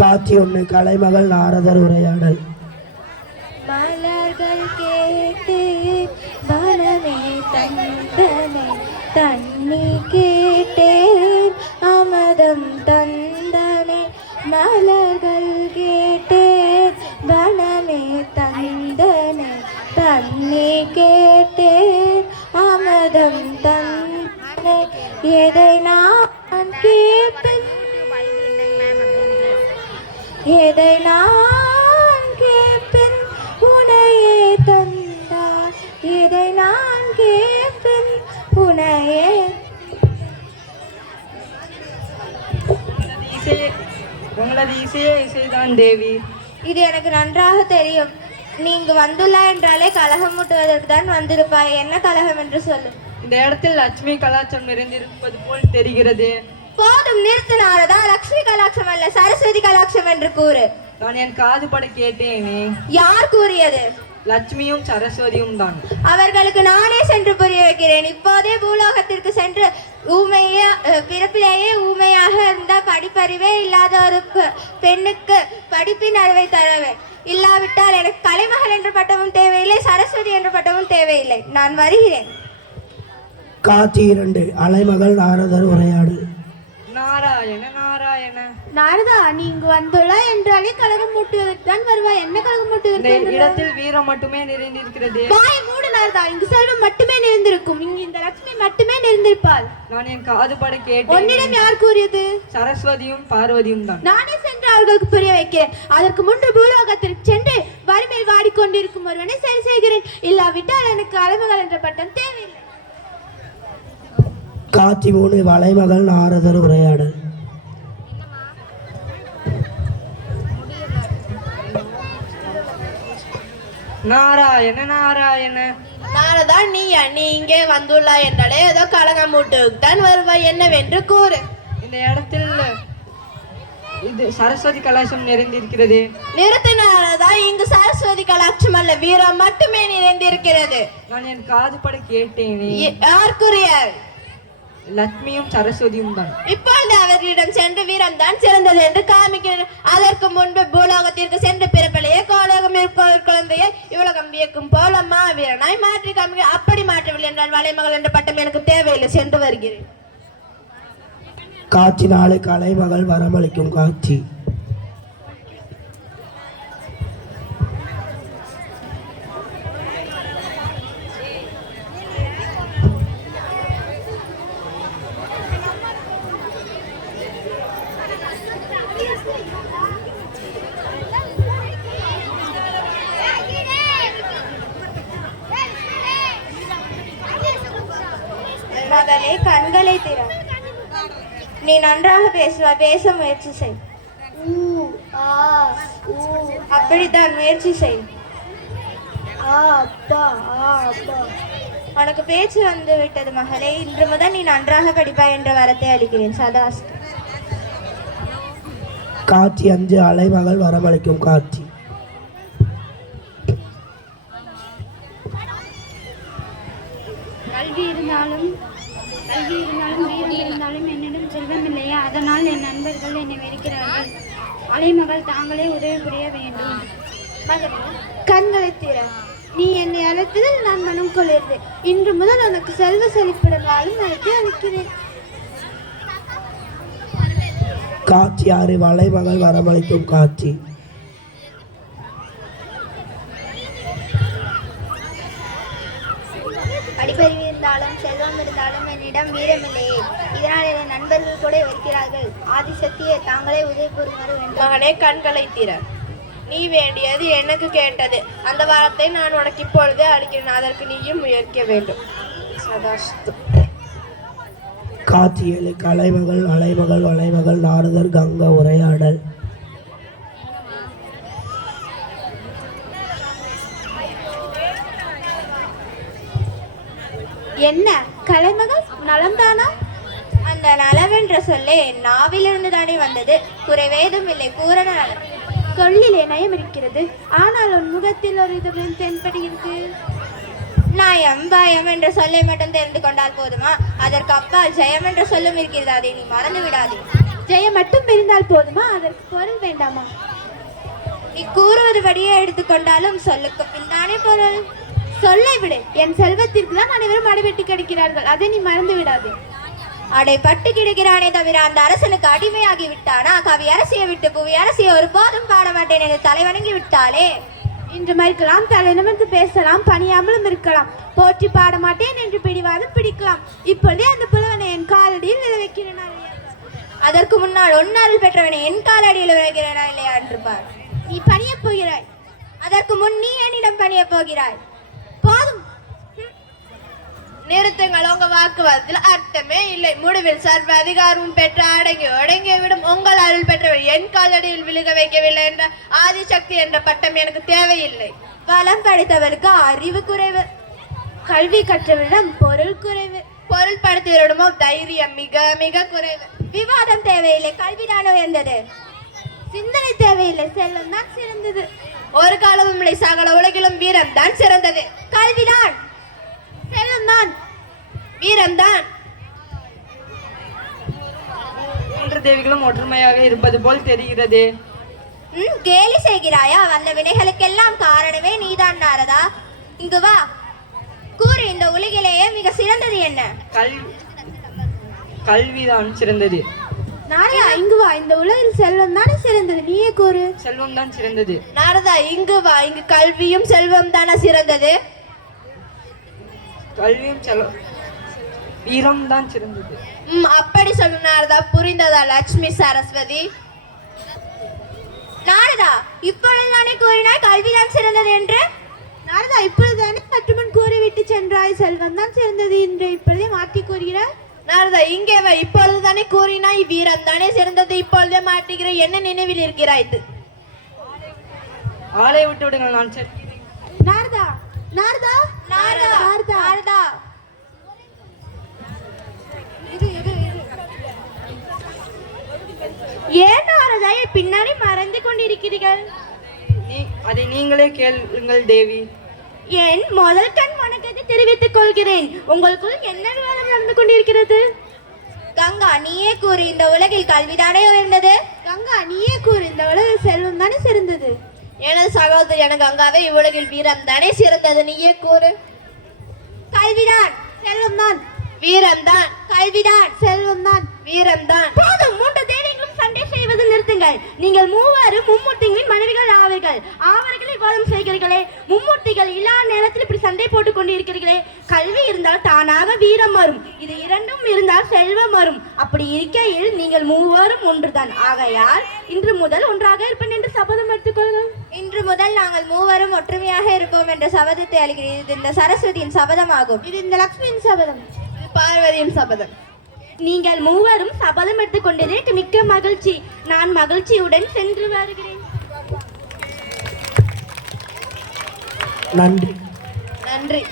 காத்தி ஒன்று கலைமகள் நாரதர் உரையாடல். மலர்கள் கேட்டு பலமே தந்தனை தண்ணி கேட்டேன் அமதம் தந்தனை மலர்கள் கேட்டேன் பலமே தந்தனை தண்ணி கேட்டேன் அமதம் தந்தனை எதை நான் எதை நான் கேட்பேன்? உனையே தந்தார். எதை நான் கேட்பேன்? உனையே உங்களது இசையே இசைதான் தேவி. இது எனக்கு நன்றாக தெரியும். நீங்க வந்துள்ளா என்றாலே கலகம் முட்டுவதற்கு தான் வந்திருப்பாய். என்ன கலகம் என்று சொல்லு. இந்த இடத்தில் லட்சுமி கலாச்சாரம் நிறைந்திருப்பது போல் தெரிகிறது. போதும் நிறுத்தினாரதா லக்ஷ்மி கலாட்சம் அல்ல சரஸ்வதி கலாட்சம் என்று கூறு. நான் என் காது பட கேட்டேனே. யார் கூறியது? லட்சுமியும் சரஸ்வதியும் தான். அவர்களுக்கு நானே சென்று புரிய வைக்கிறேன். இப்போதே பூலோகத்திற்கு சென்று ஊமையே பிறப்பிலேயே ஊமையாக இருந்த படிப்பறிவே இல்லாத ஒரு பெண்ணுக்கு படிப்பின் அறிவை தரவேன் இல்லாவிட்டால் எனக்கு கலைமகள் என்ற பட்டமும் தேவையில்லை சரஸ்வதி என்ற பட்டமும் தேவையில்லை. நான் வருகிறேன். காட்சி இரண்டு அலைமகள் நாரதர் உரையாடல் நாராயண நாராயண. நாரதா நீ இங்கு வந்துள்ளாய் என்றாலே கழகம் மூட்டுவதற்கு தான் வருவாய். என்ன கழகம் மூட்டுவதற்கு இடத்தில் வீரம் மட்டுமே நிறைந்திருக்கிறது. வாய் மூடு நாரதா. இங்கு செல்வம் மட்டுமே நிறைந்திருக்கும். இங்கு இந்த லட்சுமி மட்டுமே நிறைந்திருப்பாள். நான் என் காது பட கேட்டேன். உன்னிடம் யார் கூறியது? சரஸ்வதியும் பார்வதியும் தான். நானே சென்று அவர்களுக்கு புரிய வைக்கிறேன். அதற்கு முன்பு பூலோகத்திற்கு சென்று வறுமையில் வாடிக்கொண்டிருக்கும் ஒருவனை சரி செய்கிறேன். இல்லாவிட்டால் எனக்கு அலைமகள் என்ற பட்டம் தேவையில்லை. காட்சி மூணு வளைமகள் நாரதர் உரையாடல் நாராயண நாராயண. நானதான் நீ நீ இங்கே வந்துள்ளாய் என்றாலே ஏதோ கலகம் மூட்டுக்கு தான் வருவாய் என்னவென்று கூறு. இந்த இடத்தில் இது சரஸ்வதி கலாசம் நிறைந்திருக்கிறது. நிறுத்தினால்தான் இங்கு சரஸ்வதி கலாட்சம் அல்ல வீரம் மட்டுமே நிறைந்திருக்கிறது. நான் என் காது பட கேட்டேனே யார் கூறியார் லட்சுமியும் சரஸ்வதியும் தான். இப்பொழுது அவர்களிடம் சென்று வீரம் தான் சிறந்தது என்று காமிக்கிறேன். அதற்கு முன்பு பூலோகத்திற்கு சென்று பிறப்பிலேயே கோலோகம் இருக்கும் குழந்தையை இவ்வுலகம் வியக்கும் போல மாவீரனாய் மாற்றி காமிக்க அப்படி மாற்றவில்லை என்றால் வலைமகள் என்ற பட்டம் எனக்கு தேவையில்லை. சென்று வருகிறேன். காட்சி நாலு கலைமகள் வரமளிக்கும் காட்சி. மகனே கண்களை திற. நீ நன்றாக பேசுவா பேச முயற்சி செய். அப்படித்தான் முயற்சி செய். உனக்கு பேச்சு வந்து விட்டது மகளே இன்று முதல் நீ நன்றாக படிப்பாய் என்ற வரத்தை அளிக்கிறேன் சதாஸ்து காட்சி அஞ்சு அலைமகள் வரமளிக்கும் காட்சி கல்வி இருந்தாலும் கல்வி இருந்தாலும் வீரம் இருந்தாலும் என்னிடம் செல்வம் இல்லையா அதனால் அவர்கள் என்னை வெறுக்கிறார்கள். அலைமகள் தாங்களே உதவி புரிய வேண்டும் கண்களை தீர நீ என்னை அழைத்ததில் நான் மனம் கொள்கிறது இன்று முதல் உனக்கு செல்வ செழிப்புடன் வாழும் அழைத்து அழைக்கிறேன் காட்சி ஆறு வளைமகள் வரமளிக்கும் காட்சி படிப்பறிவு இருந்தாலும் செல்வம் இருந்தாலும் என்னிடம் வீரமில்லையே இதனால் கூட வெறுக்கிறார்கள் ஆதிசக்தியை தாங்களே உதவி புரிமாறு வேண்டும் மகனே கண்களை திற நீ வேண்டியது எனக்கு கேட்டது. அந்த வாரத்தை நான் உனக்கு இப்பொழுதே அளிக்கிறேன். அதற்கு நீயும் முயற்சிக்க வேண்டும். சதாஸ்து ஏழு கலைமகள் அலைமகள் வளைமகள் நாரதர் கங்கா உரையாடல். என்ன? கலைமகள்? நலம்தானா? அந்த நலவென்ற சொல்லே நாவிலிருந்து தானே வந்தது. குறைவேதும் இல்லை நலம் சொல்லிலே நயம் இருக்கிறது. ஆனால் உன் முகத்தில் ஒரு இது தென்படுகிறது நயம் பயம் என்ற சொல்லை மட்டும் தெரிந்து கொண்டால் போதுமா? அதற்கு அப்பால் ஜெயம் என்ற சொல்லும் இருக்கிறது. அதை நீ மறந்து விடாதே. ஜெயம் மட்டும் இருந்தால் போதுமா? அதற்கு பொருள் வேண்டாமா? நீ கூறுவதுபடியே எடுத்துக்கொண்டாலும் சொல்லுக்கு பின்தானே பொருள்? சொல்லை விடு. என் செல்வத்திற்கு தான் அனைவரும் அடைபெட்டு கிடக்கிறார்கள். அதை நீ மறந்து விடாதே. அடை பட்டு கிடக்கிறானே தவிர அந்த அரசனுக்கு அடிமையாகி விட்டானா? கவி அரசியை விட்டு புவி அரசியை ஒருபோதும் பாட மாட்டேன் என்று தலைவணங்கி விட்டாளே. இன்று மறுக்கலாம் தலைநிமிர்ந்து பேசலாம் பணியாமலும் இருக்கலாம். போற்றி பாட மாட்டேன் என்று பிடிவாதம் பிடிக்கலாம். இப்பொழுதே அந்த புலவனை என் காலடியில் விழ வைக்கிறேன் அதற்கு முன்னால் ஒன்னாரில் பெற்றவனை என் காலடியில் விளைகிறனா இல்லையா? என்று பார் நீ பணியப் போகிறாய். அதற்கு முன் நீ என்னிடம் பணிய போகிறாய்? நிறுத்துங்கள். உங்க வாக்குவாதத்தில் அர்த்தமே இல்லை. முடிவில் சர்வ அதிகாரமும் பெற்ற அடங்கி அடங்கி விடும் உங்கள் அருள் பெற்றவர் என் காலடியில் விழுக வைக்கவில்லை என்ற ஆதிசக்தி என்ற பட்டம் எனக்கு தேவையில்லை. வளம் படித்தவருக்கு அறிவு குறைவு. கல்வி கற்றவரிடம் பொருள் குறைவு. பொருள் படுத்துவரிடமோ தைரியம் மிக மிக குறைவு. விவாதம் தேவையில்லை. கல்விதான் உயர்ந்தது. சிந்தனை தேவையில்லை. செல்வம் தான் சிறந்தது. ஒரு காலமும் இல்லை. சகல உலகிலும் வீரம் தான் சிறந்தது கல்விதான் செல்வம் தான். வீரம் தான் மூன்று தேவிகளும் ஒற்றுமையாக இருப்பது போல் தெரிகிறது. ம், கேலி செய்கிறாயா? வந்த வினைகளுக்கெல்லாம் காரணமே நீதான் நாரதா. இங்கு வா. கூறு இந்த உலகிலேயே மிக சிறந்தது என்ன? கல் கல்விதான் சிறந்தது. நாரதா இங்கு வா. இந்த உலகில் செல்வம் தானே சிறந்தது? நீயே கூறு. செல்வம் தான் சிறந்தது. நாரதா இங்கு வா. இங்கு கல்வியும் செல்வம் தானே சிறந்தது? கல்வியும் செல்வம் வீரம் தான் சிறந்தது. ம், அப்படி சொல்லு நாரதா புரிந்ததா லட்சுமி சரஸ்வதி? நாரதா இப்பொழுதுதானே கூறினாய் கல்விதான் சிறந்தது என்று? நாரதா இப்பொழுதுதானே சற்று முன் கூறிவிட்டு சென்றாய் செல்வம் தான் சிறந்தது என்று இப்பொழுதே மாற்றி கூறுகிறாய் நாரதா இங்கே வா இப்பொழுதுதானே கூறினாய் வீரம் தானே சிறந்தது இப்பொழுதே மாட்டுகிற என்ன நினைவில் இருக்கிறாய்? ஆளை விட்டு விடுங்கள் நான் நாரதா நாரதா நாரதா நாரதா. நாரதா. ஏன் நாரதா என் பின்னாடி மறைந்து கொண்டிருக்கிறீர்கள்? நீ அதை நீங்களே கேளுங்கள் தேவி. என் முதல் கண் வணக்கத்தை தெரிவித்துக் கொள்கிறேன். உங்களுக்குள் என்ன விவாதம் நடந்து கொண்டிருக்கிறது? கங்கா நீயே கூறு இந்த உலகில் கல்விதானே உயர்ந்தது? கங்கா நீயே கூறு இந்த உலகில் செல்வம் தானே சிறந்தது? எனது சகோதரி எனக்கு அங்காவே இவ்வுலகில் வீரம் தானே சிறந்தது? நீயே கூறு. கல்விதான் செல்வம் தான் வீரம் தான் கல்விதான் செல்வம் தான் வீரம் தான் போதும் மூன்று நிறுத்துங்கள் நீங்கள் மூவரும் மும்மூர்த்திகளின் மனைவிகள் ஆவீர்கள். ஆவர்களை வாதம் செய்கிறீர்களே மும்மூர்த்திகள் இல்லா நேரத்தில் இப்படி சண்டை போட்டுக் கொண்டிருக்கிறீர்களே. கல்வி இருந்தால் தானாக வீரம் வரும். இது இரண்டும் இருந்தால் செல்வம் வரும். அப்படி இருக்கையில் நீங்கள் மூவரும் ஒன்றுதான். ஆகையால் இன்று முதல் ஒன்றாக இருப்பேன் என்று சபதம் எடுத்துக்கொள்ளுங்கள் இன்று முதல் நாங்கள் மூவரும் ஒற்றுமையாக இருப்போம் என்ற சபதத்தை அளிக்கிறேன். இது இந்த சரஸ்வதியின் சபதமாகும். இது இந்த லக்ஷ்மியின் சபதம். இது பார்வதியின் சபதம். நீங்கள் மூவரும் சபதம் எடுத்துக் கொண்டதற்கு மிக்க மகிழ்ச்சி. நான் மகிழ்ச்சியுடன் சென்று வருகிறேன். நன்றி. நன்றி.